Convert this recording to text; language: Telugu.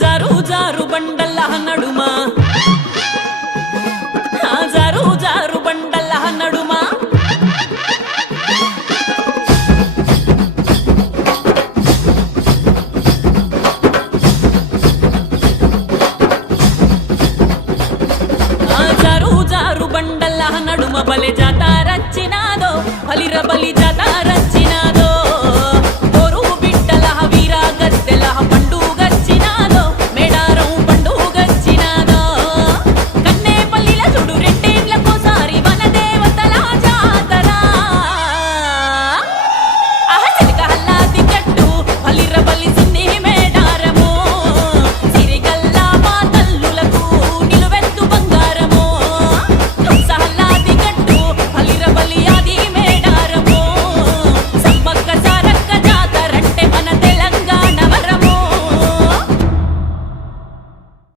జారు జారు బండల నడుమ జారు జారు బండల నడుమ జారు జారు బండల నడుమ బలే జాతారచ్చినాదో బలిర బలి జాతారచ్చి